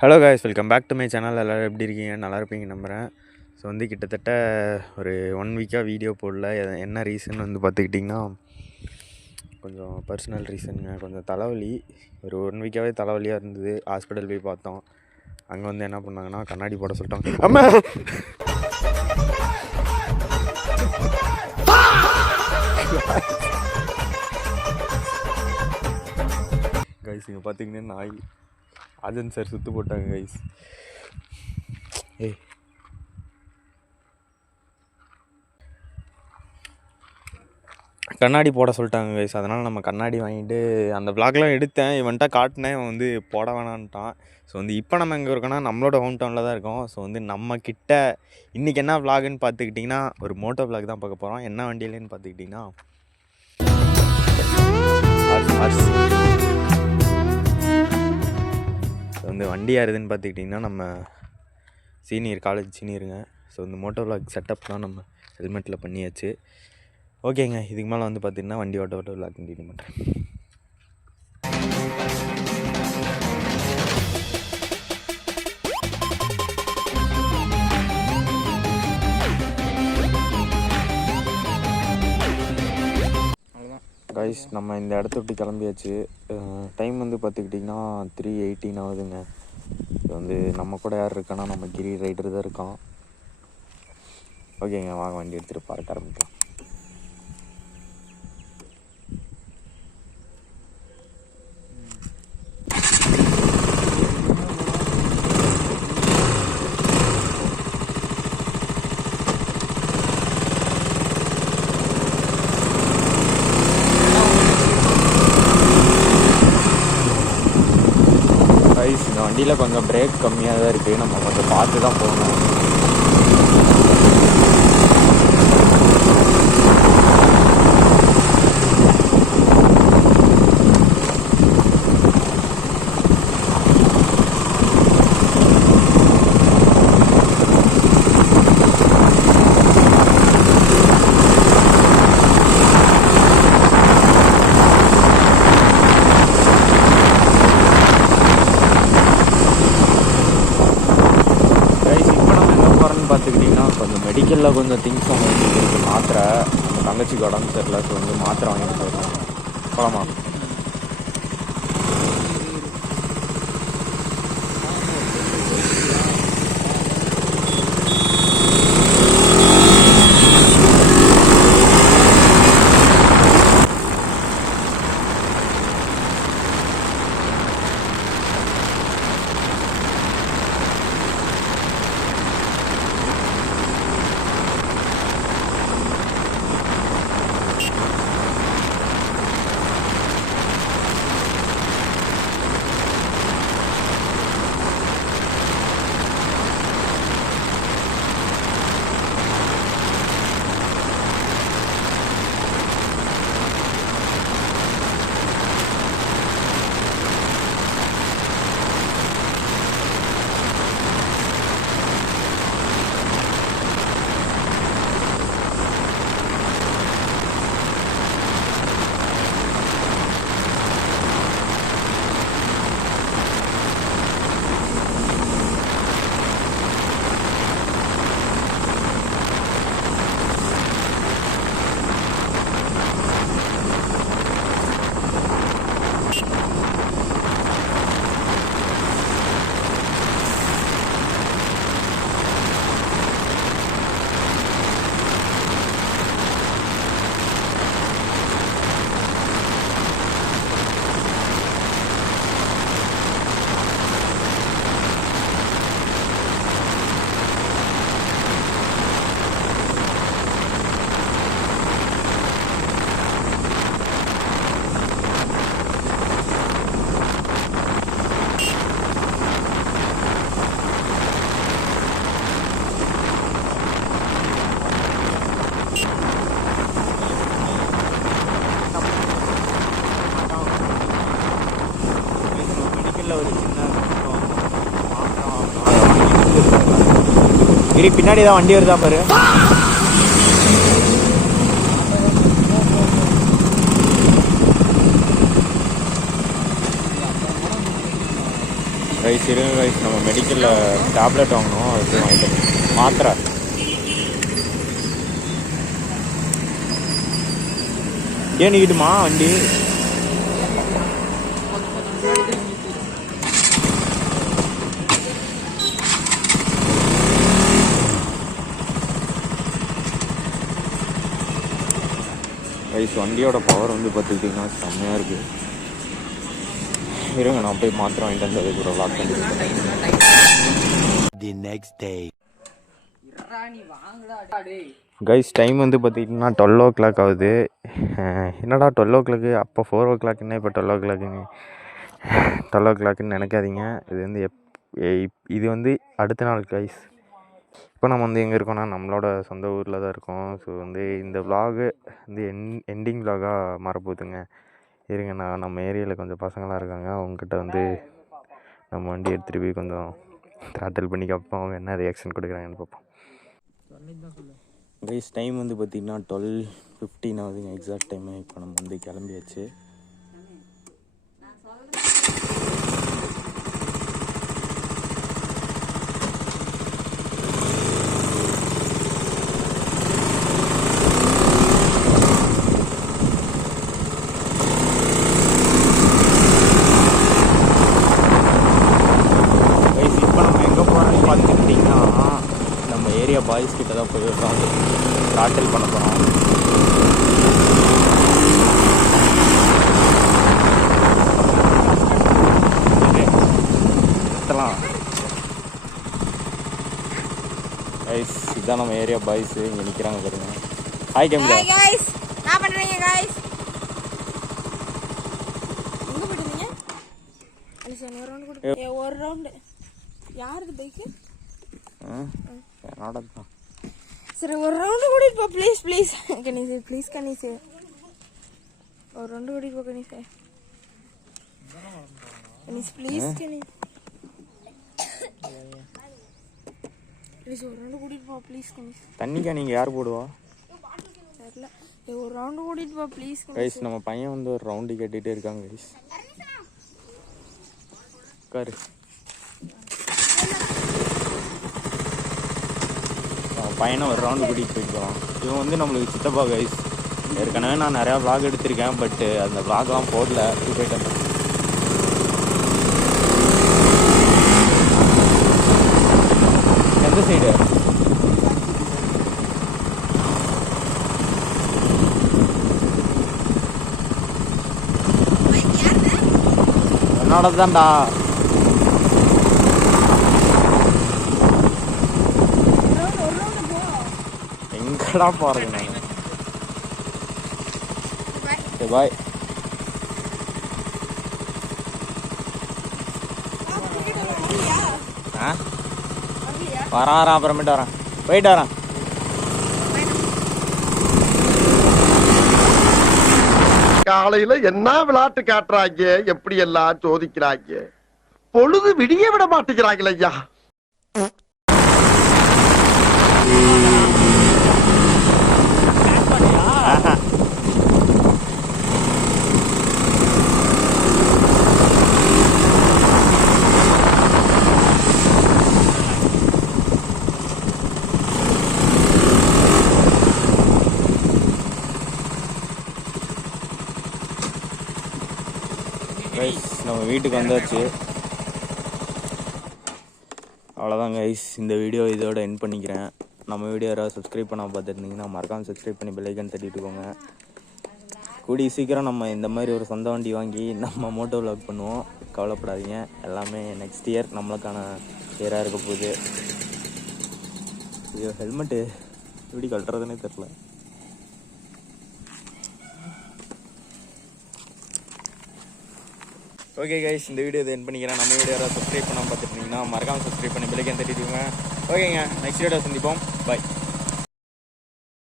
Hello guys, welcome back to my channel. எல்லோரும் எப்படி இருக்கீங்க? நல்லா இருப்பீங்க நம்புகிறேன். ஸோ கிட்டத்தட்ட ஒரு 1 வீக்காக வீடியோ போடல. என்ன ரீசன் பார்த்துக்கிட்டிங்கன்னா, கொஞ்சம் பர்சனல் ரீசனுங்க. கொஞ்சம் தலைவலி, ஒரு 1 வீக்காகவே தலைவலியாக இருந்தது. ஹாஸ்பிட்டல் போய் பார்த்தோம். அங்கே என்ன பண்ணாங்கன்னா, கண்ணாடி போட சொல்லிட்டாங்க. அம்மா கைஸ், இங்கே பார்த்தீங்கன்னா நாய் அஜன் சார் சுற்று போட்டாங்க கைஸ். கண்ணாடி போட சொல்லிட்டாங்க கைஸ். அதனால் நம்ம கண்ணாடி வாங்கிட்டு அந்த விளாக்லாம் எடுத்தேன். இவன்ட்ட காட்டினேன். இவன் போட வேணான்ட்டான். ஸோ இப்போ நம்ம எங்கே இருக்கோன்னா, நம்மளோட ஹோம் டவுனில் தான் இருக்கோம். ஸோ நம்ம கிட்ட இன்றைக்கி என்ன விளாகுன்னு பார்த்துக்கிட்டிங்கன்னா, ஒரு மோட்டோ விளாக் தான் பார்க்க போகிறோம். என்ன வண்டியிலன்னு பார்த்துக்கிட்டிங்கன்னா, வண்டி யாருதுன்னு பார்த்துக்கிட்டிங்கன்னா, நம்ம சீனியர், காலேஜ் சீனியருங்க. ஸோ மோட்டோ விளாக் செட்டப் தான் நம்ம ஹெல்மெட்டில் பண்ணியாச்சு. ஓகேங்க, இதுக்கு மேலே பார்த்திங்கன்னா வண்டி ஓட்ட விளாக் கண்டினியூ பண்ணுறேன். கைஸ், நம்ம இந்த இடத்த விட்டு கிளம்பியாச்சு. டைம் பார்த்துக்கிட்டிங்கன்னா 3:18 ஆகுதுங்க. இது நம்ம கூட யார் இருக்கான்னா, நம்ம கிரி ரைடர் தான் இருக்கான். ஓகேங்க, வாங்க வண்டி எடுத்துகிட்டு பார்க்க ஆரம்பிக்கலாம். இந்த வண்டியில் கொஞ்சம் பிரேக் கம்மியாக தான் இருக்குது. நம்ம கொஞ்சம் பார்த்து தான் போகணும். பார்த்துக்கிட்டிங்கன்னா, கொஞ்சம் மெடிக்கலில் கொஞ்சம் திங்ஸ் வாங்க வேண்டியது இருக்குது. மாத்திரை, நம்ம தங்கச்சிக்கு உடம்பு சரியில்லை. ஸோ மாத்திரை வாங்கிட்டு போயிருக்கோம். போகலாமா? கிரி பின்னாடி தான் வண்டி வருதா பாரு. ரைஸ் இருங்க ரைஸ், நம்ம மெடிக்கலில் டேப்லெட் வாங்கணும், அது போய் வாங்கிட்டு மாத்திரை. ஏன் நீக்கிட்டுமா வண்டி? ரைஸ் வண்டியோட பவர் வந்து பார்த்துக்கிட்டிங்கன்னா செம்மையாக இருக்குது. இருங்க நான் போய் மாத்திரை வாங்கிட்டு வந்து அதை கூட லாக் பண்ணி. கைஸ் டைம் வந்து பார்த்திங்கன்னா 12 o'clock ஆகுது. என்னடா 12 o'clock, அப்போ 4 o'clockன்னா இப்போ 12 o'clockன்னு 12 o'clockன்னு நினைக்காதீங்க. இது வந்து இது வந்து அடுத்த நாள் கைஸ். இப்போ நம்ம வந்து எங்கே இருக்கோம்னா நம்மளோட சொந்த ஊரில் தான் இருக்கோம். ஸோ வந்து இந்த விலாகு வந்து எண்டிங் விலாகாக மாறப்போகுதுங்க. இருங்க நான் நம்ம ஏரியாவில் கொஞ்சம் பசங்களாம் இருக்காங்க, அவங்கக்கிட்ட வந்து நம்ம வண்டி எடுத்துகிட்டு போய் கொஞ்சம் த்ராட்டல் பண்ணி கேட்போம், அவங்க என்ன ரியாக்ஷன் கொடுக்குறாங்கன்னு பார்ப்போம். கைஸ் டைம் வந்து பார்த்திங்கன்னா 12:15 ஆகுதுங்க எக்ஸாக்ட் டைமு. இப்போ நம்ம வந்து கிளம்பியாச்சு. நம்ம ஏரியா பாய்ஸ் கிட்ட தான் போய் த்ராட்டல் பண்ண போகிறோம். கைஸ் இதுதான் நம்ம ஏரியா பாய்ஸ், இங்கே நிற்கிறாங்க பாருங்க. ஹாய் கேமரா गाइस, என்ன பண்றீங்க गाइस? எங்க போறீங்க? அலிசன் ஒரு ரவுண்ட் கூட. ஒரு ரவுண்ட். யாருது பைக்? என்னோட தான். சரி ஒரு ரவுண்ட் கூட்டிட்டு போ please please. Ganesh please Ganesh. ஒரு ரவுண்ட் கூட்டிட்டு போ கணேஷ். கணேஷ் ப்ளீஸ் கணேஷ். ப்ளீஸ் ஒரு ரவுண்ட் கூட்டிட்டு போ ப்ளீஸ் கணேஷ். தண்ணிக்கா நீங்கள் யார் போடுவா? தெரியல. ஒரு ரவுண்ட் கூட்டிட்டு போ ப்ளீஸ் கணேஷ். கைஸ் நம்ம பையன் வந்து ஒரு ரவுண்டு கேட்டுகிட்டே இருக்காங்க கைஸ். உட்காரு. பையனை ஒரு ரவுண்டு கூட்டிகிட்டு போயிட்டு போகலாம். இவன் வந்து நம்மளுக்கு சித்தப்பா கைஸ். ஏற்கனவே நான் நிறையா vlog எடுத்திருக்கேன், பட்டு அந்த vlogலாம் போடல. போயிட்டு வந்தேன். எந்த சைடு? என்னோட தான்டா. எங்கடா போறது நான்? பாய். வரேன் அப்புறமேட்டு வரேன், போயிட்டு வரேன். காலையில என்ன விளையாட்டு காட்டுறாங்க, எப்படி எல்லாம் சோதிக்கிறாங்க. பொழுது விடிய விட மாட்டேங்கிறாங்களே ஐயா. நம்ம வீட்டுக்கு வந்தாச்சு. அவ்வளோதான் கைஸ், இந்த வீடியோ இதோட எண்ட் பண்ணிக்கிறேன். நம்ம வீடியோ யாராவது சப்ஸ்கிரைப் பண்ணால் பார்த்துருந்தீங்கன்னா மறக்காமல் சப்ஸ்கிரைப் பண்ணி பெல் ஐக்கான் தட்டிட்டுக்கோங்க. கூடிய சீக்கிரம் நம்ம இந்த மாதிரி ஒரு சொந்த வண்டி வாங்கி நம்ம மோட்டோ vlog பண்ணுவோம். கவலைப்படாதீங்க, எல்லாமே நெக்ஸ்ட் இயர் நம்மளுக்கான இயராக இருக்க போகுது. ஐயோ ஹெல்மெட்டு எப்படி கட்டுறதுன்னே தெரில. ஓகே கைஸ், இந்த வீடியோ இதை என் பண்ணிக்கிறேன். நம்ம வீடியோ யாராவது சப்ஸ்கிரைப் பண்ணாமல் பார்த்துருந்தீங்கன்னா மறக்காமல் சப்ஸ்கிரைப் பண்ணி பெல் ஐக்கான் தட்டிட்டுக்கோங்க. ஓகேங்க, நெக்ஸ்ட் வீடியோ சந்திப்போம். பாய்.